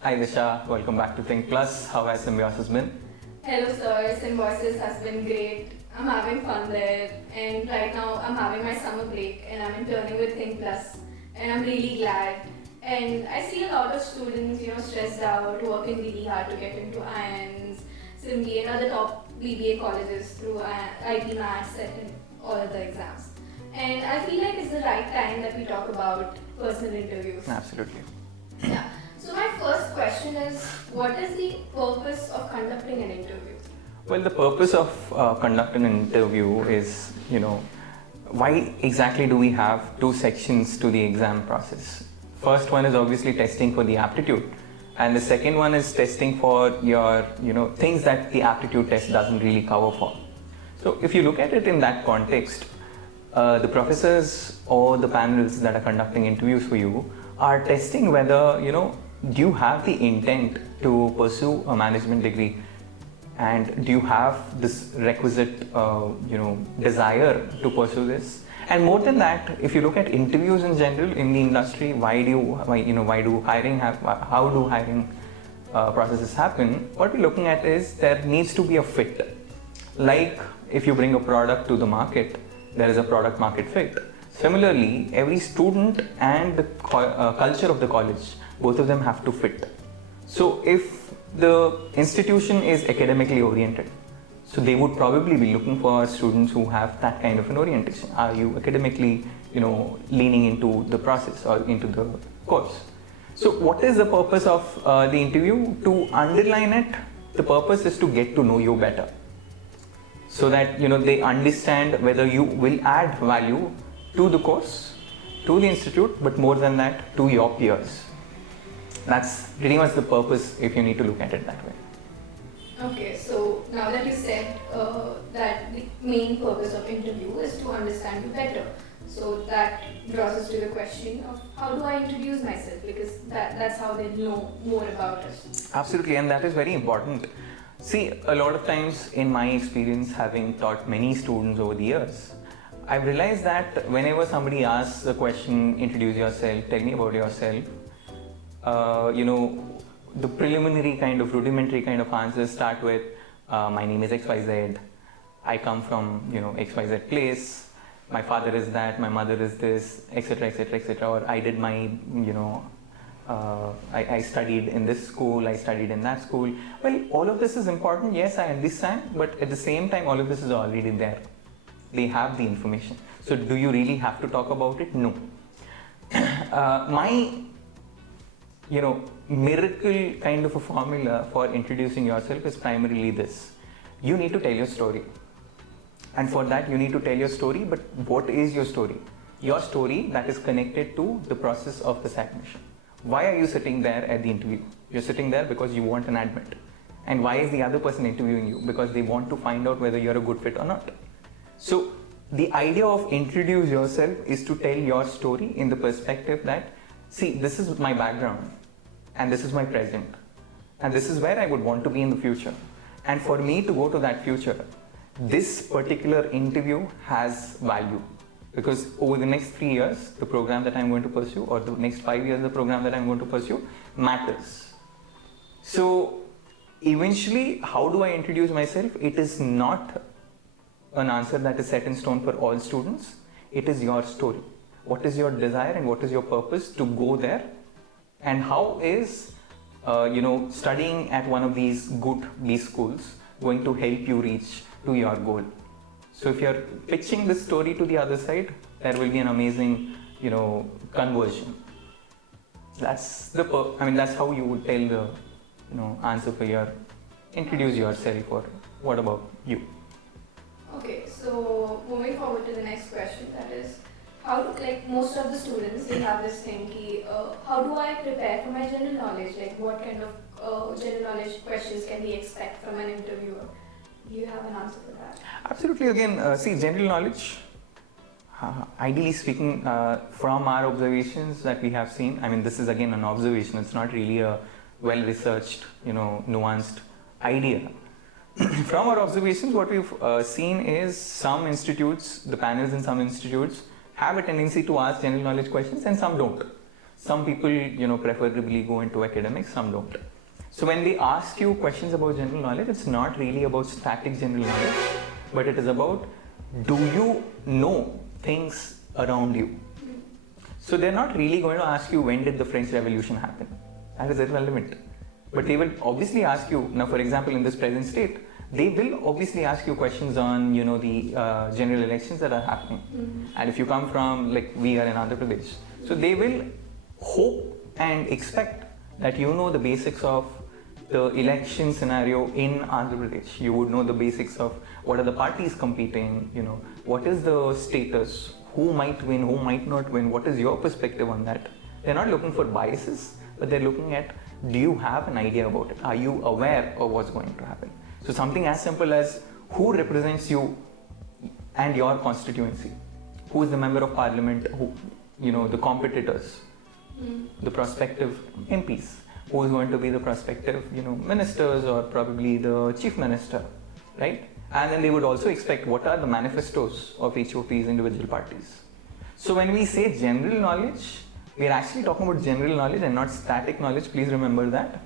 Hi Disha, welcome back to ThinkPlus. How has Symbiosis been? Hello sir, Symbiosis has been great. I'm having fun there, and right now I'm having my summer break and I'm interning with ThinkPlus, and I'm really glad. And I see a lot of students, stressed out, working really hard to get into IIMs, SIMBA and other top BBA colleges through IPMAT, set and all other exams. And I feel like it's the right time that we talk about personal interviews. Absolutely. Yeah. So my first question is, what is the purpose of conducting an interview? Well, the purpose of conducting an interview is, why exactly do we have two sections to the exam process? First one is obviously testing for the aptitude, and the second one is testing for your, things that the aptitude test doesn't really cover for. So if you look at it in that context, the professors or the panels that are conducting interviews for you are testing whether, do you have the intent to pursue a management degree, and do you have this requisite desire to pursue this? And more than that, if you look at interviews in general in the industry, how do hiring processes happen? What we're looking at is there needs to be a fit. Like if you bring a product to the market, there is a product market fit. Similarly, every student and the culture of the college, both of them have to fit. So if the institution is academically oriented, so they would probably be looking for students who have that kind of an orientation. Are you academically, leaning into the process or into the course? So what is the purpose of the interview? To underline it, the purpose is to get to know you better, so that they understand whether you will add value to the course, to the institute, but more than that, to your peers. That's pretty much the purpose if you need to look at it that way. Okay, so now that you said that the main purpose of interview is to understand you better, so that draws us to the question of how do I introduce myself, because that's how they know more about us. Absolutely, and that is very important. See, a lot of times in my experience, having taught many students over the years, I've realized that whenever somebody asks the question, introduce yourself, tell me about yourself, the preliminary kind of rudimentary kind of answers start with, my name is XYZ, I come from, XYZ place, my father is that, my mother is this, etc., etc., etc., or I did my, I studied in this school, I studied in that school. Well, all of this is important, yes, I understand, but at the same time, all of this is already there. They have the information. So do you really have to talk about it? No. My miracle kind of a formula for introducing yourself is primarily this. You need to tell your story. And for that, you need to tell your story, but what is your story? Your story that is connected to the process of this admission. Why are you sitting there at the interview? You're sitting there because you want an admit. And why is the other person interviewing you? Because they want to find out whether you're a good fit or not. So the idea of introduce yourself is to tell your story in the perspective that, see, this is my background and this is my present and this is where I would want to be in the future. And for me to go to that future, this particular interview has value, because over the next 3 years, the program that I'm going to pursue, or the next 5 years, the program that I'm going to pursue matters. So eventually, how do I introduce myself? It is not an answer that is set in stone for all students. It is your story. What is your desire and what is your purpose to go there? And how is studying at one of these good B schools going to help you reach to your goal? So if you're pitching this story to the other side, there will be an amazing, conversion. That's that's how you would tell the, answer for your introduce yourself, or what about you? Okay, so moving forward to the next question, that is, how do, most of the students, they have this thing, how do I prepare for my general knowledge? Like what kind of general knowledge questions can we expect from an interviewer? Do you have an answer for that? Absolutely. Again, see, general knowledge, ideally speaking, from our observations that we have seen, this is again an observation, it's not really a well-researched, nuanced idea. From our observations, what we've seen is some institutes, the panels in some institutes, have a tendency to ask general knowledge questions and some don't. Some people, preferably go into academics, some don't. So when they ask you questions about general knowledge, it's not really about static general knowledge, but it is about, do you know things around you? So they're not really going to ask you, when did the French Revolution happen? That is irrelevant. But they will obviously ask you, now for example in this present state, they will obviously ask you questions on, the general elections that are happening. And if you come from, like we are in Andhra Pradesh, so they will hope and expect that you know the basics of the election scenario in Andhra Pradesh. You would know the basics of what are the parties competing, what is the status, who might win, who might not win, what is your perspective on that. They're not looking for biases, but they're looking at, do you have an idea about it? Are you aware of what's going to happen? So something as simple as, who represents you and your constituency? Who is the member of parliament? Who, the competitors, the prospective MPs? Who is going to be the prospective, ministers or probably the chief minister, right? And then they would also expect, what are the manifestos of each of these individual parties? So when we say general knowledge, we are actually talking about general knowledge and not static knowledge. Please remember that.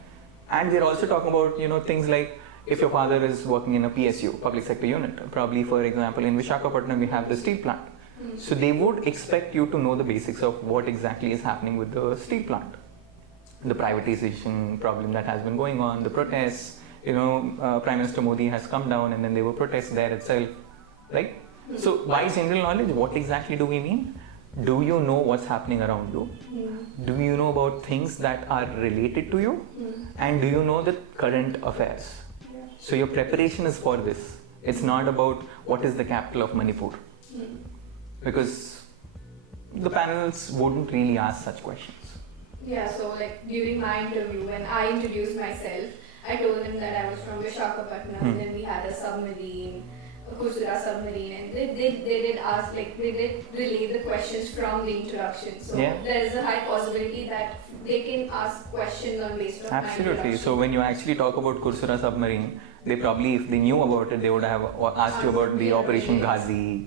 And we are also talking about, things like, if your father is working in a PSU, public sector unit, probably for example in Visakhapatnam we have the steel plant. So they would expect you to know the basics of what exactly is happening with the steel plant. The privatization problem that has been going on, the protests, Prime Minister Modi has come down and then there were protests there itself, right? So by general knowledge, what exactly do we mean? Do you know what's happening around you? Do you know about things that are related to you? And do you know the current affairs? So your preparation is for this. It's not about what is the capital of Manipur. Because the panels wouldn't really ask such questions. Yeah, so like during my interview, when I introduced myself, I told them that I was from Visakhapatnam, and then we had a submarine, a Kursura submarine, and they did ask, they did relay the questions from the introduction. So there is a high possibility that they can ask questions on based on my Absolutely. So when you actually talk about Kursura submarine, they probably, if they knew about it, they would have asked you about the Operation Ghazi,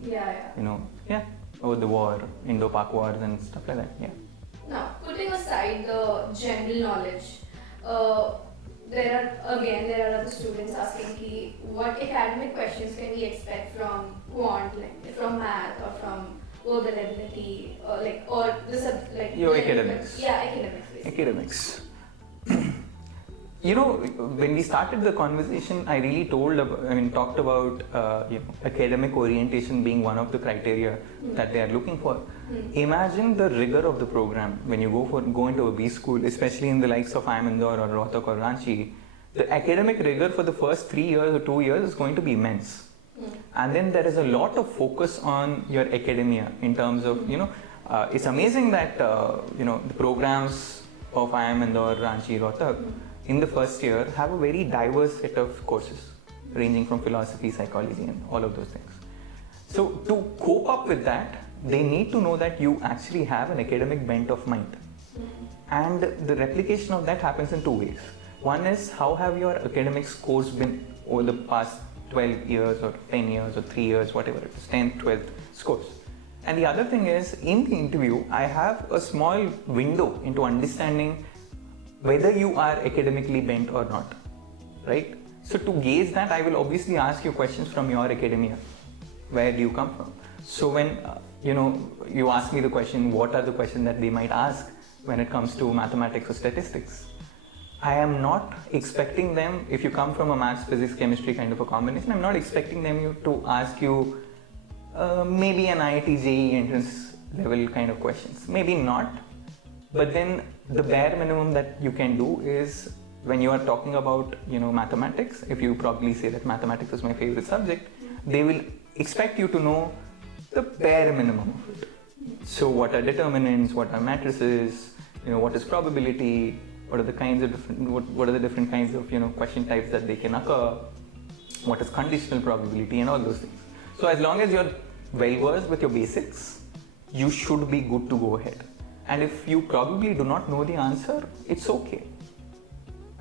over the war, Indo-Pak wars and stuff like that. Now, putting aside the general knowledge, there are other students asking ki, what academic questions can we expect from quant, from math or from verbal ability, or your academics. Yeah, academics. Basically. Academics. When we started the conversation, I really talked about academic orientation being one of the criteria that they are looking for. Imagine the rigor of the program when you go into a B school, especially in the likes of IIM Indore or Rohtak or Ranchi. The academic rigor for the first 3 years or 2 years is going to be immense. And then there is a lot of focus on your academia in terms of, it's amazing that, the programs of IIM Indore, Ranchi, Rohtak in the first year have a very diverse set of courses ranging from philosophy, psychology and all of those things. So to cope up with that, they need to know that you actually have an academic bent of mind. And the replication of that happens in 2 ways. One is, how have your academic scores been over the past 12 years or 10 years or 3 years, whatever it is, 10th, 12th scores. And the other thing is, in the interview, I have a small window into understanding whether you are academically bent or not, right? So to gauge that, I will obviously ask you questions from your academia. Where do you come from? So when, you ask me the question, what are the questions that they might ask when it comes to mathematics or statistics? I am not expecting them, if you come from a maths, physics, chemistry kind of a combination, I'm not expecting them to ask you maybe an IIT JEE entrance level kind of questions. Maybe not. But then the bare minimum that you can do is, when you are talking about, mathematics, if you probably say that mathematics is my favorite subject, they will expect you to know the bare minimum of it. So what are determinants, what are matrices, what is probability, what are the kinds of what are the different kinds of question types that they can occur, what is conditional probability and all those things. So as long as you're well versed with your basics, you should be good to go ahead. And if you probably do not know the answer, it's okay.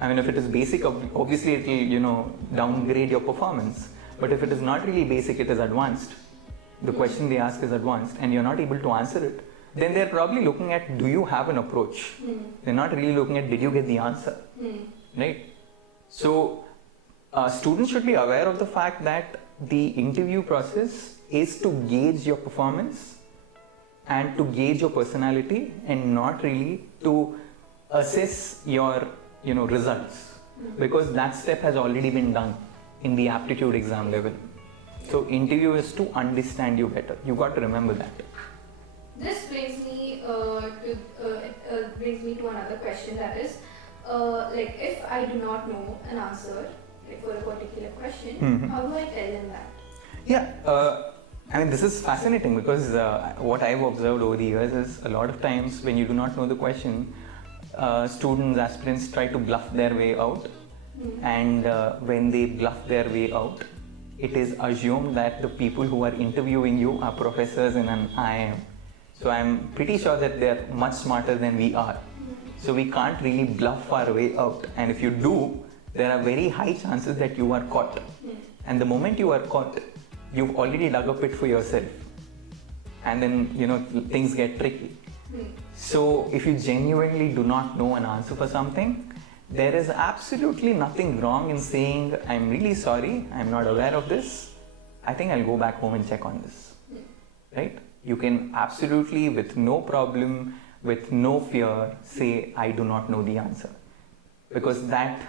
I mean, if it is basic, obviously it will, downgrade your performance. But if it is not really basic, it is advanced. The question they ask is advanced and you're not able to answer it, then they're probably looking at, do you have an approach? They're not really looking at, did you get the answer? Right? So students should be aware of the fact that the interview process is to gauge your performance and to gauge your personality, and not really to assess your results, because that step has already been done in the aptitude exam level. So interview is to understand you better. You got to remember that. This brings me to another question, that is, like if I do not know an answer like for a particular question, how do I tell them that? Yeah, I mean, this is fascinating because what I've observed over the years is a lot of times when you do not know the question, students, aspirants try to bluff their way out, and when they bluff their way out, it is assumed that the people who are interviewing you are professors in an IIM. So I'm pretty sure that they're much smarter than we are. So we can't really bluff our way out, and if you do, there are very high chances that you are caught. And the moment you are caught, you've already dug a pit for yourself, and then things get tricky. So if you genuinely do not know an answer for something, there is absolutely nothing wrong in saying, I'm really sorry, I'm not aware of this, I think I'll go back home and check on this. Right? You can absolutely, with no problem, with no fear, say, I do not know the answer, because that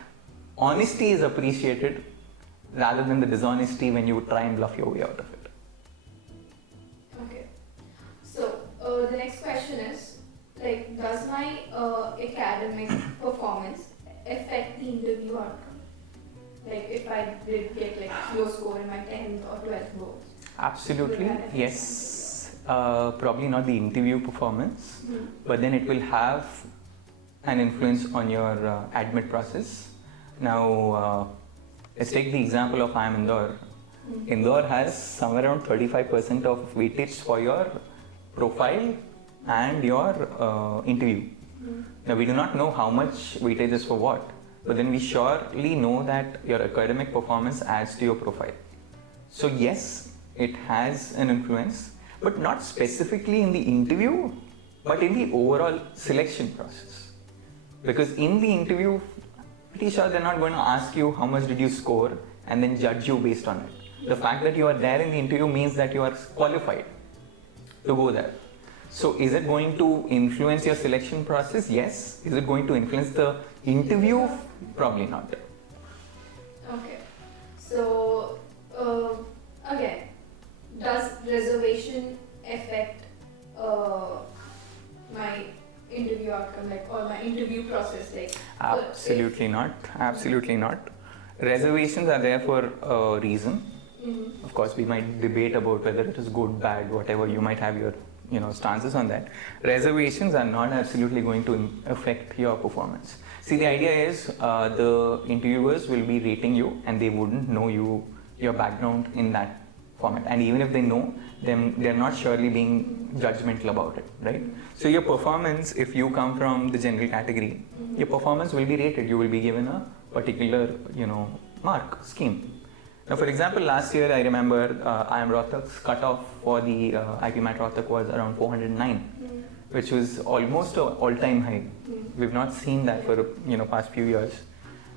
honesty is appreciated rather than the dishonesty when you try and bluff your way out of it. Okay. So the next question is, like, does my academic performance affect the interview outcome? Like, if I did get like low score in my 10th or 12th boards? Absolutely, yes. Probably not the interview performance, but then it will have an influence on your admit process. Now, let's take the example of IIM Indore. Indore has somewhere around 35% of weightage for your profile and your interview. Now, we do not know how much weightage is for what, but then we surely know that your academic performance adds to your profile. So yes, it has an influence, but not specifically in the interview, but in the overall selection process. Because in the interview, pretty sure they're not going to ask you how much did you score and then judge you based on it. The fact that you are there in the interview means that you are qualified to go there. So is it going to influence your selection process? Yes. Is it going to influence the interview? Probably not. Okay. So again, does reservation affect my interview outcome, like, or my interview process? Like, absolutely not. Absolutely not. Reservations are there for a reason. Of course, we might debate about whether it is good, bad, whatever. You might have your stances on that. Reservations are not absolutely going to affect your performance. See, the idea is the interviewers will be rating you, and they wouldn't know your background in that format. And even if they know, then they're not surely being judgmental about it, right? So your performance, if you come from the general category, your performance will be rated. You will be given a particular, mark scheme. Now, for example, last year I remember IIM Rohtak's cutoff for the IPMAT Rohtak was around 409, which was almost an all-time high. We've not seen that for past few years.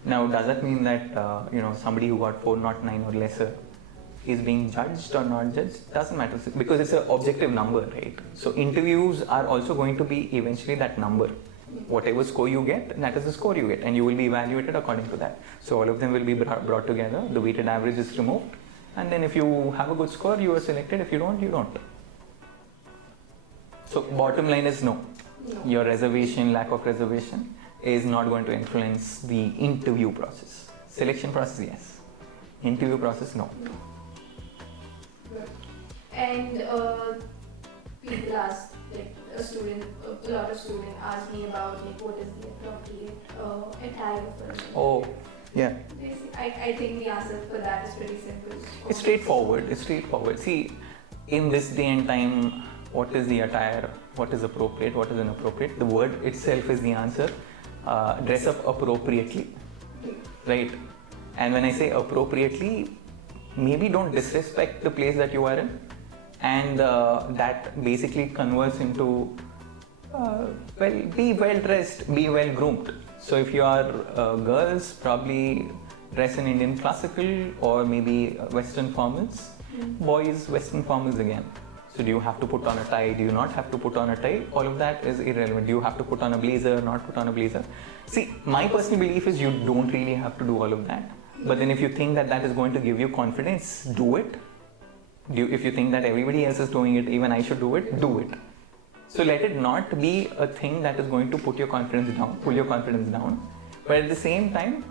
Now, does that mean that somebody who got 409 or lesser is being judged or not judged? Doesn't matter, because it's an objective number, right? So interviews are also going to be eventually that number. Whatever score you get, that is the score you get, and you will be evaluated according to that. So all of them will be brought together, the weighted average is removed, and then if you have a good score, you are selected. If you don't, you don't. So bottom line is no. Your reservation, lack of reservation is not going to influence the interview process. Selection process, yes. Interview process, no. Good. And people ask, like a lot of students ask me about like what is the appropriate attire for it. Oh, yeah. I think the answer for that is pretty simple. It's straightforward. See, in this day and time, what is the attire? What is appropriate? What is inappropriate? The word itself is the answer. Dress up appropriately, right? And when I say appropriately, maybe don't disrespect the place that you are in. and that basically converts into be well dressed, be well groomed. So if you are girls, probably dress in Indian classical or maybe Western formals. Boys, Western formals again. So do you have to put on a tie? Do you not have to put on a tie? All of that is irrelevant. Do you have to put on a blazer? Not put on a blazer? See, my personal belief is you don't really have to do all of that. But then if you think that that is going to give you confidence, do it. If you think that everybody else is doing it, even I should do it, do it. So let it not be a thing that is going to put your confidence down, pull your confidence down. But at the same time,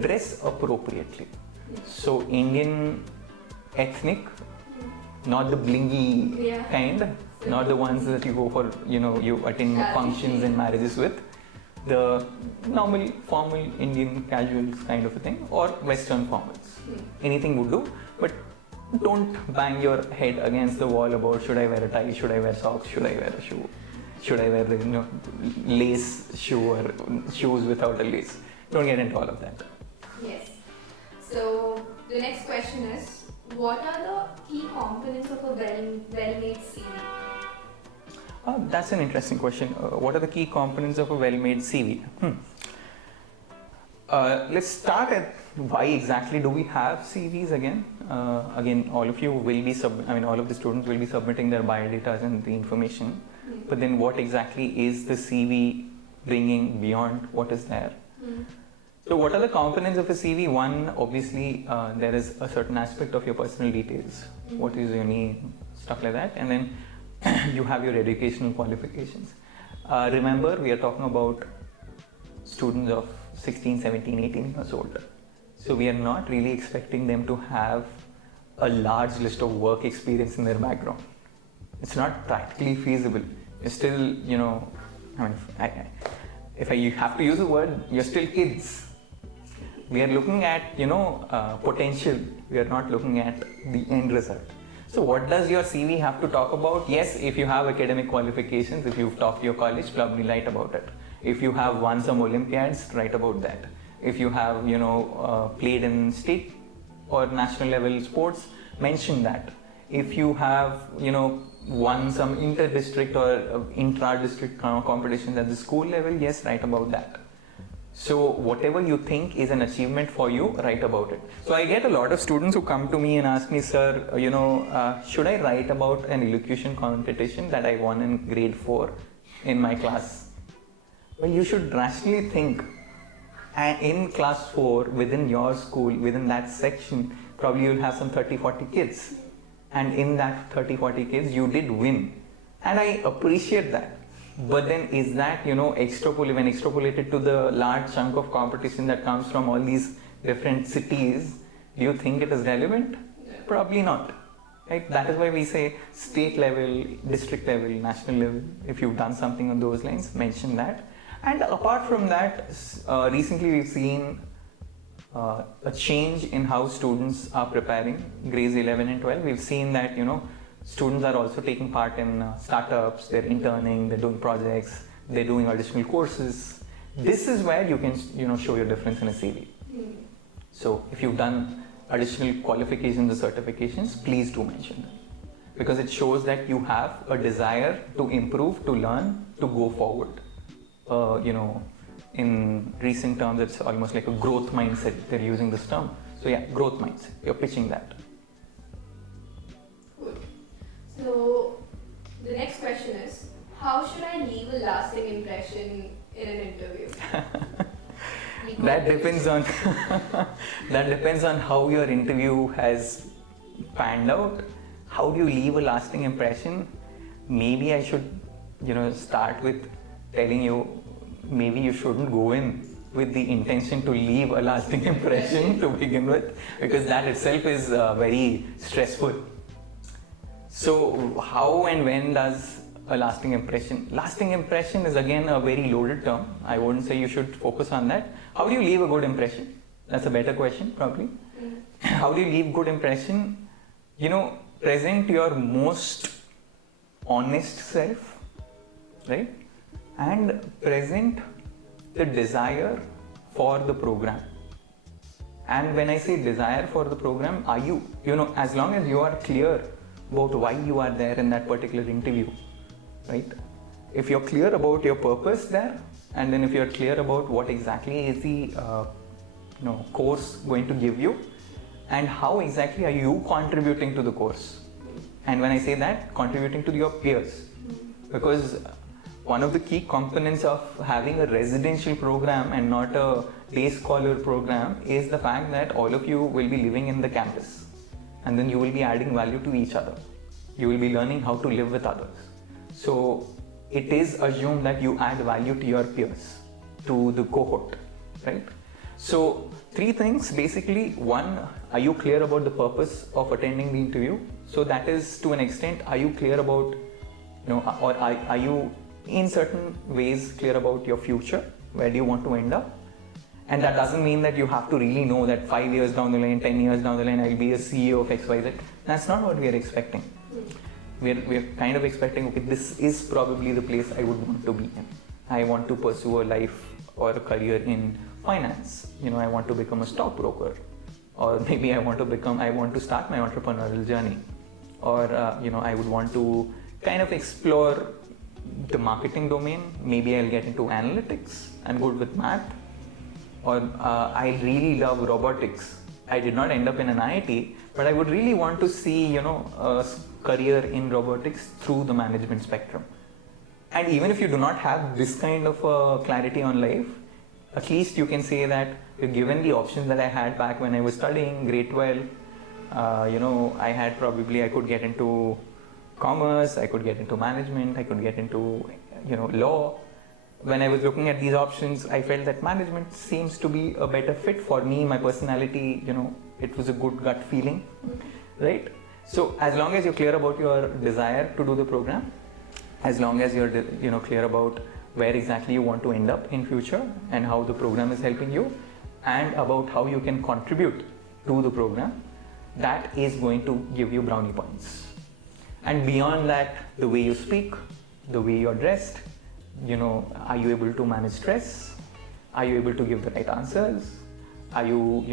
dress appropriately. So Indian ethnic, not the blingy kind, not the ones that you go for, you attend functions and marriages with. The normal, formal Indian casuals kind of a thing, or Western formals. Anything would do, but don't bang your head against the wall about should I wear a tie, should I wear socks, should I wear a shoe, should I wear lace shoe or shoes without a lace. Don't get into all of that. Yes. So the next question is, what are the key components of a well-made CV? That's an interesting question. What are the key components of a well-made CV? Let's start at why exactly do we have CVs again? Again, all of you will be all of the students will be submitting their biodata and the information. But then what exactly is the CV bringing beyond what is there? So what are the components of a CV? One, obviously, there is a certain aspect of your personal details. What is your name, stuff like that. And then you have your educational qualifications. Remember, we are talking about students of 16, 17, 18 years old. So we are not really expecting them to have a large list of work experience in their background. It's not practically feasible. You're still, if I have to use the word, you're still kids. We are looking at, potential. We are not looking at the end result. So what does your CV have to talk about? Yes, if you have academic qualifications, if you've topped your college, probably write about it. If you have won some Olympiads, write about that. If you have, played in state or national level sports, mention that. If you have, won some inter-district or intra-district competitions at the school level, yes, write about that. So whatever you think is an achievement for you, write about it. So I get a lot of students who come to me and ask me, sir, should I write about an elocution competition that I won in grade 4 in my class? Well, you should rationally think. In class 4, within your school, within that section, probably you'll have some 30-40 kids. And in that 30-40 kids, you did win. And I appreciate that. But then is that, when extrapolated to the large chunk of competition that comes from all these different cities, do you think it is relevant? Probably not. Right? That is why we say state level, district level, national level. If you've done something on those lines, mention that. And apart from that, recently we've seen a change in how students are preparing grades 11 and 12. We've seen that, students are also taking part in startups, they're interning, they're doing projects, they're doing additional courses. This is where you can, show your difference in a CV. So if you've done additional qualifications or certifications, please do mention them. Because it shows that you have a desire to improve, to learn, to go forward. In recent terms, it's almost like a growth mindset. They're using this term. So yeah, growth mindset. You're pitching that. Good. So the next question is, how should I leave a lasting impression in an interview? That depends on that depends on how your interview has panned out. How do you leave a lasting impression? Maybe I should, start with telling you, maybe you shouldn't go in with the intention to leave a lasting impression to begin with, because that itself is very stressful. So how and when does a lasting impression? Lasting impression is again a very loaded term. I wouldn't say you should focus on that. How do you leave a good impression? That's a better question, probably. How do you leave good impression? Present your most honest self, right? And present the desire for the program. And when I say desire for the program, are you, as long as you are clear about why you are there in that particular interview, right? If you're clear about your purpose there, and then if you're clear about what exactly is the course going to give you, and how exactly are you contributing to the course. And when I say that, contributing to your peers, because one of the key components of having a residential program and not a day scholar program is the fact that all of you will be living in the campus, and then you will be adding value to each other. You will be learning how to live with others. So it is assumed that you add value to your peers, to the cohort, right? So 3 things basically. 1, are you clear about the purpose of attending the interview? So that is, to an extent, are you clear about, or are you in certain ways clear about your future? Where do you want to end up? And that doesn't mean that you have to really know that 5 years down the line, 10 years down the line, I'll be a CEO of XYZ. That's not what we are expecting. We're kind of expecting, okay, this is probably the place I would want to be in. I want to pursue a life or a career in finance. I want to become a stockbroker, or maybe I want to start my entrepreneurial journey, or I would want to kind of explore the marketing domain. Maybe I'll get into analytics. I'm good with math, or I really love robotics. I did not end up in an IIT, but I would really want to see a career in robotics through the management spectrum. And even if you do not have this kind of clarity on life, at least you can say that given the options that I had back when I was studying grade 12, I could get into commerce, I could get into management, I could get into law. When I was looking at these options, I felt that management seems to be a better fit for me, my personality. It was a good gut feeling, right? So as long as you're clear about your desire to do the program, as long as you're clear about where exactly you want to end up in future and how the program is helping you, and about how you can contribute to the program, that is going to give you brownie points. And beyond that, the way you speak, the way you're dressed, are you able to manage stress? Are you able to give the right answers? Are you,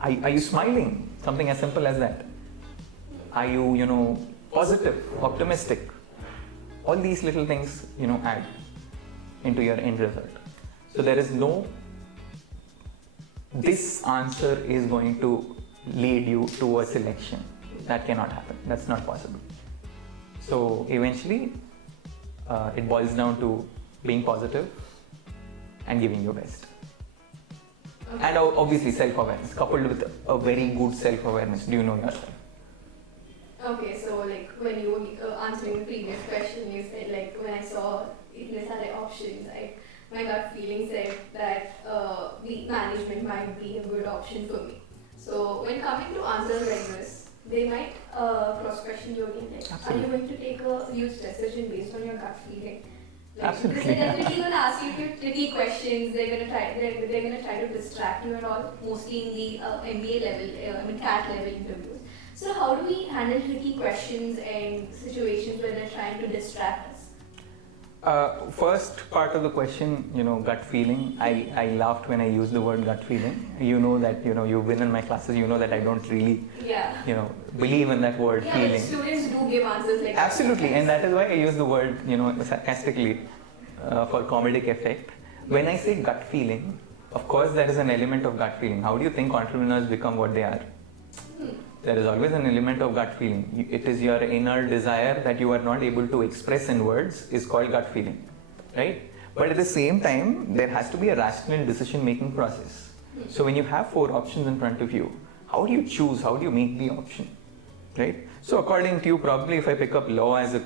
are you smiling? Something as simple as that. Are you, positive, optimistic? All these little things, add into your end result. So there is no, this answer is going to lead you to a selection. That cannot happen. That's not possible. So eventually, it boils down to being positive and giving your best. Okay. And obviously self-awareness, coupled with a very good self-awareness. Do you know yourself? Okay, so when you were answering the previous question, you said when I saw these other options, my gut feeling said that the management might be a good option for me. So when coming to answers like this, they might cross-question you again, are you going to take a huge decision based on your gut feeling? Absolutely. They're definitely going to ask you tricky questions. They're going to try to distract you and all, mostly in the MBA level, CAT level interviews. So how do we handle tricky questions and situations where they're trying to distract us? First part of the question, gut feeling. I laughed when I used the word gut feeling. That you've been in my classes. That I don't really, believe in that word feeling. But students do give answers like absolutely, and that is why I use the word, sarcastically, for comedic effect. When I say gut feeling, of course there is an element of gut feeling. How do you think entrepreneurs become what they are? There is always an element of gut feeling. It is your inner desire that you are not able to express in words is called gut feeling, right? But at the same time, there has to be a rational decision-making process. So when you have 4 options in front of you, how do you choose? How do you make the option, right? So according to you, probably if I pick up law as a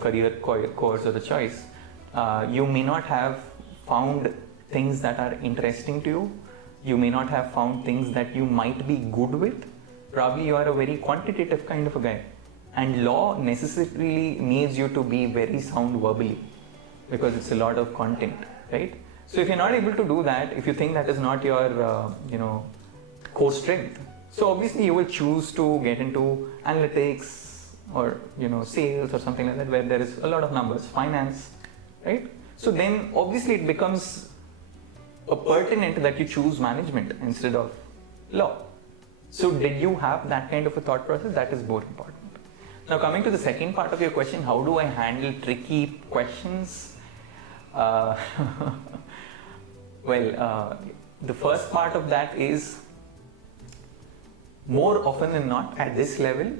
career course or a choice, you may not have found things that are interesting to you. You may not have found things that you might be good with. Probably you are a very quantitative kind of a guy, and law necessarily needs you to be very sound verbally because it's a lot of content, right? So if you're not able to do that, if you think that is not your core strength, so obviously you will choose to get into analytics or sales or something like that where there is a lot of numbers, finance, right? So then obviously it becomes pertinent that you choose management instead of law. So did you have that kind of a thought process? That is more important. Now coming to the second part of your question, how do I handle tricky questions? Well, the first part of that is, more often than not at this level,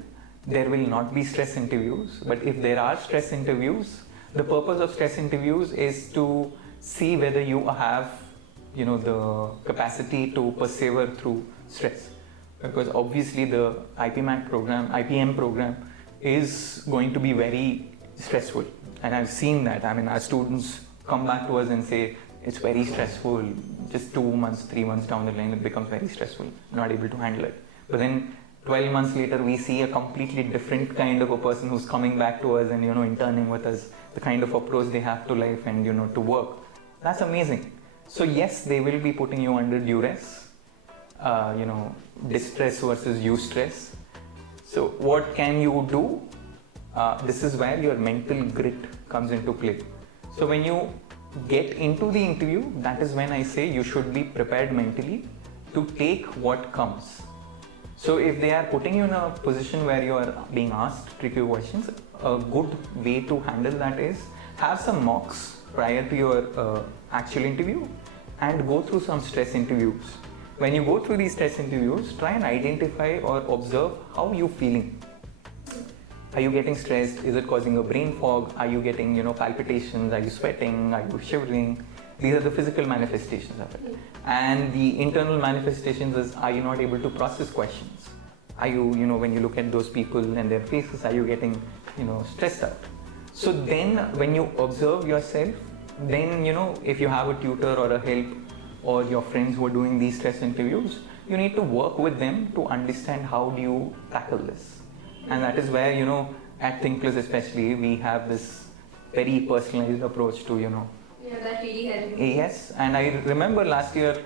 there will not be stress interviews. But if there are stress interviews, the purpose of stress interviews is to see whether you have, the capacity to persevere through stress. Because obviously the IPM program is going to be very stressful. And I've seen that. I mean, our students come back to us and say, it's very stressful. Just 2 months, 3 months down the line, it becomes very stressful. Not able to handle it. But then 12 months later, we see a completely different kind of a person who's coming back to us and, interning with us, the kind of approach they have to life and, to work. That's amazing. So yes, they will be putting you under duress, distress versus eustress. So what can you do? This is where your mental grit comes into play. So when you get into the interview, that is when I say you should be prepared mentally to take what comes. So if they are putting you in a position where you are being asked tricky questions, a good way to handle that is have some mocks prior to your actual interview and go through some stress interviews. When you go through these stress interviews, try and identify or observe how you're feeling. Are you getting stressed? Is it causing a brain fog? Are you getting, palpitations? Are you sweating? Are you shivering? These are the physical manifestations of it. And the internal manifestations is, are you not able to process questions? Are you, when you look at those people and their faces, are you getting, stressed out? So then when you observe yourself, then, if you have a tutor or a help or your friends who are doing these stress interviews, you need to work with them to understand how do you tackle this. And that is where, at ThinkPlus especially, we have this very personalized approach to, Yeah, that really helped me. Yes, and I remember last year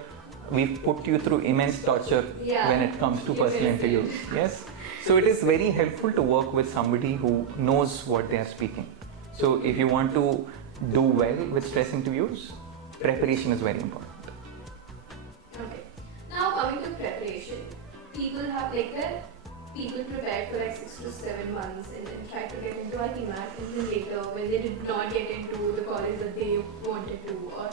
we put you through immense torture when it comes to personal interviews. Yes, so it is very helpful to work with somebody who knows what they are speaking. So if you want to do well with stress interviews, preparation is very important. Okay. Now coming to preparation, people prepared for like 6 to 7 months and then tried to get into IPMAT, and then later when they did not get into the college that they wanted to, or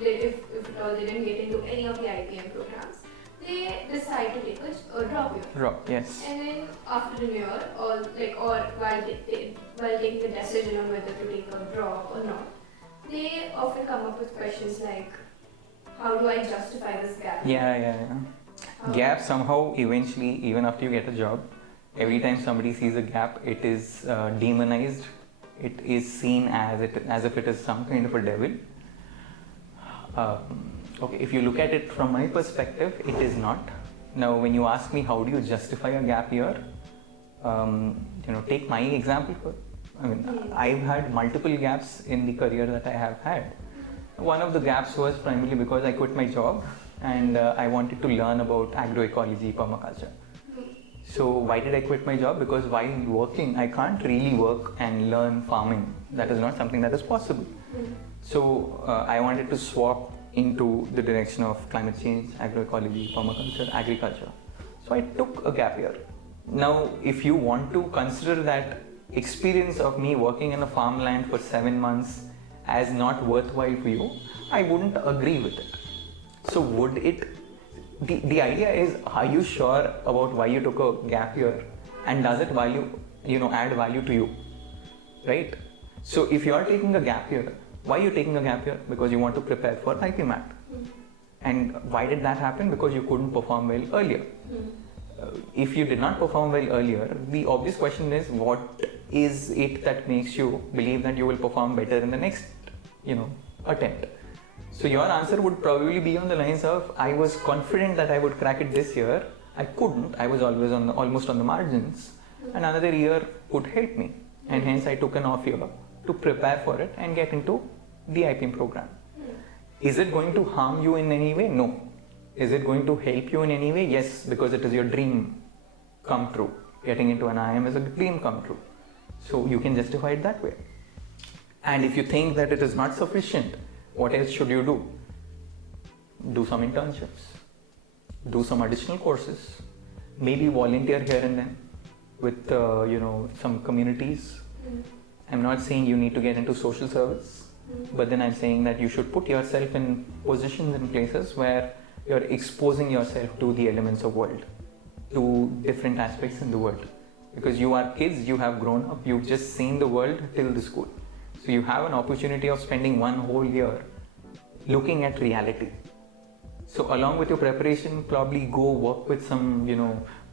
if at all they didn't get into any of the IPM programs, they decide to take a drop year. Drop, yes. And then after a year, or while taking the decision on whether to take a drop or not, they often come up with questions like, how do I justify this gap? Yeah. Gap somehow eventually, even after you get a job, every time somebody sees a gap, it is demonized. It is seen as if it is some kind of a devil. Okay, if you look at it from my perspective, it is not. Now, when you ask me how do you justify a gap year, take my example. I've had multiple gaps in the career that I have had. One of the gaps was primarily because I quit my job and I wanted to learn about agroecology, permaculture. So why did I quit my job? Because while working, I can't really work and learn farming. That is not something that is possible. So I wanted to swap into the direction of climate change, agroecology, permaculture, agriculture. So I took a gap year. Now, if you want to consider that experience of me working in a farmland for 7 months as not worthwhile for you, I wouldn't agree with it. So would it, the idea is, are you sure about why you took a gap year and does it add value to you, right? So if you are taking a gap year, why are you taking a gap year? Because you want to prepare for IPMAT. And why did that happen? Because you couldn't perform well earlier. If you did not perform well earlier, the obvious question is, what is it that makes you believe that you will perform better in the next, attempt? So your answer would probably be on the lines of, I was confident that I would crack it this year. I couldn't. I was always almost on the margins. And another year could help me. And hence I took an off year to prepare for it and get into the IPM program. Is it going to harm you in any way? No. Is it going to help you in any way? Yes, because it is your dream come true. Getting into an IIM is a dream come true. So you can justify it that way. And if you think that it is not sufficient, what else should you do? Do some internships. Do some additional courses. maybe volunteer here and then with some communities. I'm not saying you need to get into social service, but then I'm saying that you should put yourself in positions and places where you're exposing yourself to the elements of world, to different aspects in the world. Because you are kids, you have grown up, you've just seen the world till the school. So you have an opportunity of spending one whole year looking at reality. So along with your preparation, probably go work with some,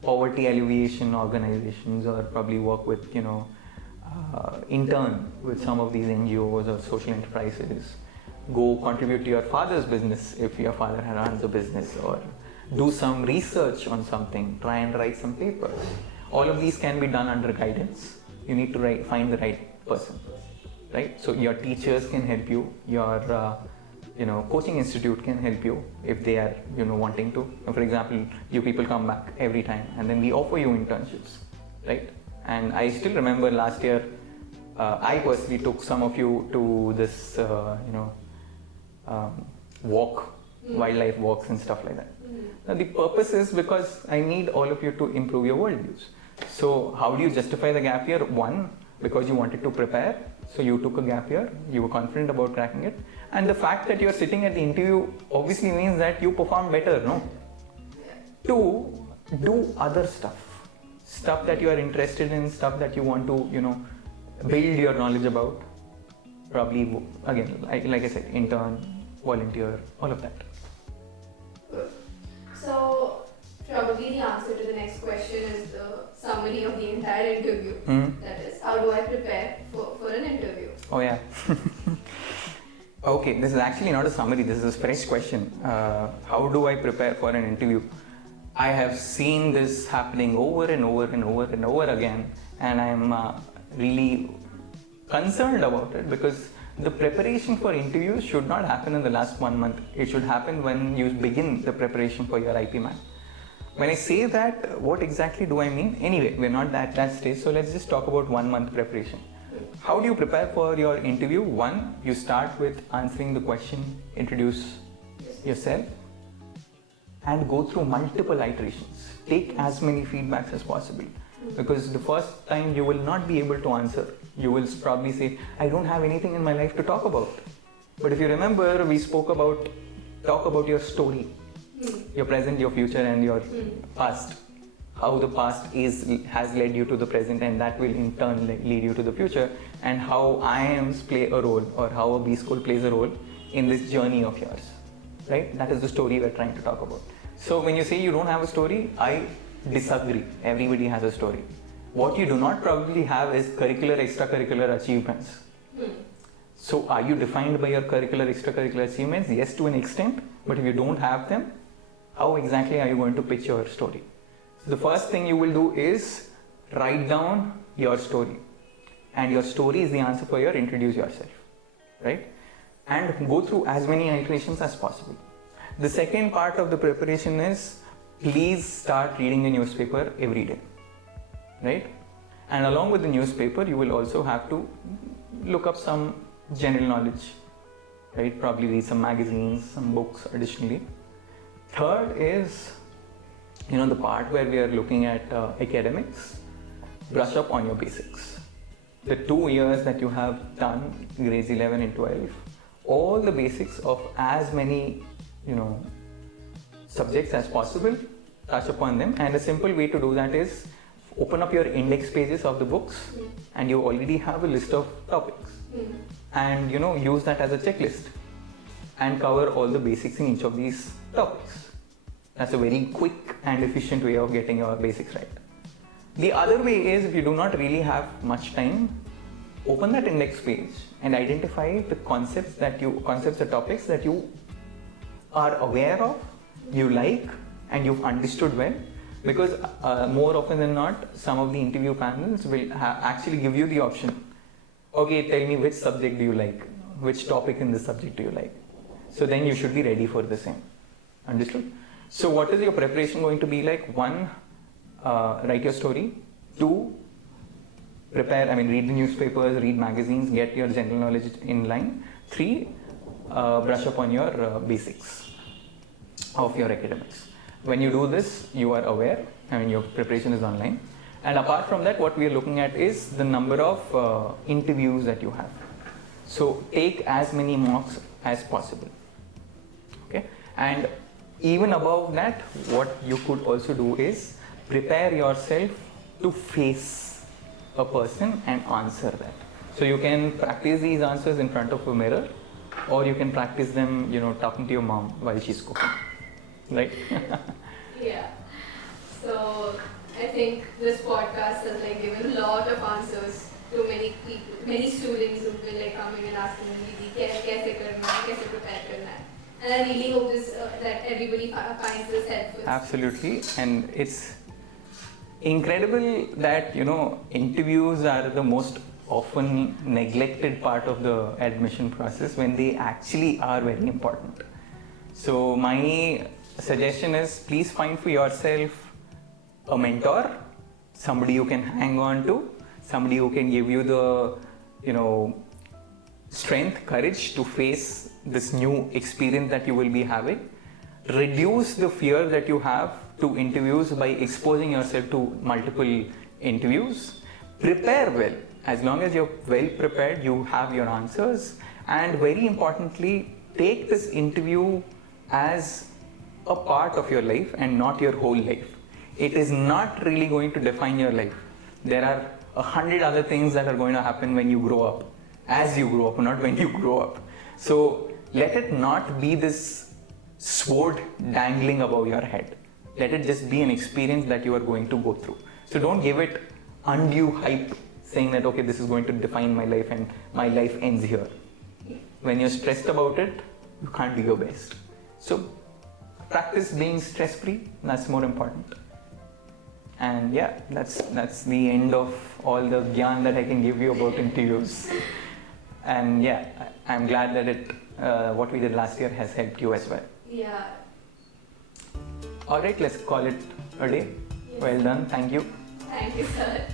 poverty alleviation organizations, or probably work with, intern with some of these NGOs or social enterprises. Go contribute to your father's business if your father runs a business, or do some research on something, try and write some papers. All of these can be done under guidance. You need to find the right person, right? So your teachers can help you, your coaching institute can help you if they are wanting to. For example, you people come back every time and then we offer you internships, right? And I still remember last year I personally took some of you to this wildlife walks and stuff like that. Now the purpose is because I need all of you to improve your worldviews. So how do you justify the gap year? One, because you wanted to prepare, so you took a gap year, you were confident about cracking it, and the fact that you're sitting at the interview obviously means that you perform better, no? Two, do other stuff that you are interested in, stuff that you want to, build your knowledge about. Probably, again, like I said, intern, volunteer, all of that. So, probably the answer to the next question is the summary of the entire interview. That is, how do I prepare for an interview? Oh yeah. Okay, this is actually not a summary, this is a fresh question. How do I prepare for an interview? I have seen this happening over and over again, and I'm really concerned about it, because the preparation for interviews should not happen in the last 1 month. It should happen when you begin the preparation for your IPMAT. When I say that, what exactly do I mean? Anyway, we're not at that stage, so let's just talk about 1 month preparation. How do you prepare for your interview? One, you start with answering the question, introduce yourself, and go through multiple iterations. Take as many feedbacks as possible, because the first time you will not be able to answer. You will probably say, I don't have anything in my life to talk about. But if you remember, we spoke about talk about your story, your present, your future, and your past. How the past has led you to the present, and that will in turn lead you to the future, and how IIMs play a role, or how a B school plays a role in this journey of yours, right? That is the story we're trying to talk about. So when you say you don't have a story, I disagree. Everybody has a story. What you do not probably have is curricular, extracurricular achievements. So are you defined by your curricular, extracurricular achievements? Yes, to an extent, but if you don't have them, how exactly are you going to pitch your story? So the first thing you will do is write down your story, and your story is the answer for your introduce yourself, right? And go through as many iterations as possible. The second part of the preparation is, please start reading the newspaper every day, right? And along with the newspaper, you will also have to look up some general knowledge, right? Probably read some magazines, some books additionally. Third is, the part where we are looking at academics. Brush up on your basics. The 2 years that you have done, grades 11 and 12, all the basics of as many, subjects as possible, touch upon them. And a simple way to do that is open up your index pages of the books, and you already have a list of topics, and use that as a checklist and cover all the basics in each of these topics. That's a very quick and efficient way of getting your basics right. The other way is, if you do not really have much time, open that index page and identify the concepts or topics that you are aware of, you like, and you've understood well. Because more often than not, some of the interview panels will actually give you the option, okay, tell me which subject do you like, which topic in this subject do you like. So then you should be ready for the same. Understood? So what is your preparation going to be like? One, write your story. Two, read the newspapers, read magazines, get your general knowledge in line. Three, brush up on your basics of your academics. When you do this, you are aware, I mean your preparation is online. And apart from that, what we are looking at is the number of interviews that you have. So take as many mocks as possible. Okay? And even above that, what you could also do is prepare yourself to face a person and answer that. So you can practice these answers in front of a mirror, or you can practice them, talking to your mom while she's cooking. Right? Yeah. So I think this podcast has given a lot of answers to many people, many students who've been coming and asking me, kaise karna hai, kaise prepare karna hai. And I really hope that everybody finds this helpful. Absolutely, and it's incredible that interviews are the most often neglected part of the admission process when they actually are very important. So my suggestion is, please find for yourself a mentor, somebody you can hang on to, somebody who can give you the strength, courage to face this new experience that you will be having. Reduce the fear that you have to interviews by exposing yourself to multiple interviews. Prepare well. As long as you're well prepared, you have your answers. And very importantly, take this interview as a part of your life and not your whole life. It is not really going to define your life. There are 100 other things that are going to happen when you grow up, as you grow up, not when you grow up. So let it not be this sword dangling above your head. Let it just be an experience that you are going to go through. So don't give it undue hype, saying that, okay, this is going to define my life and my life ends here. When you're stressed about it, you can't be your best. So practice being stress-free, that's more important. And yeah, that's the end of all the gyan that I can give you about interviews. And yeah, I'm glad that what we did last year has helped you as well. Yeah. Alright, let's call it a day. Yes. Well done, thank you. Thank you, sir.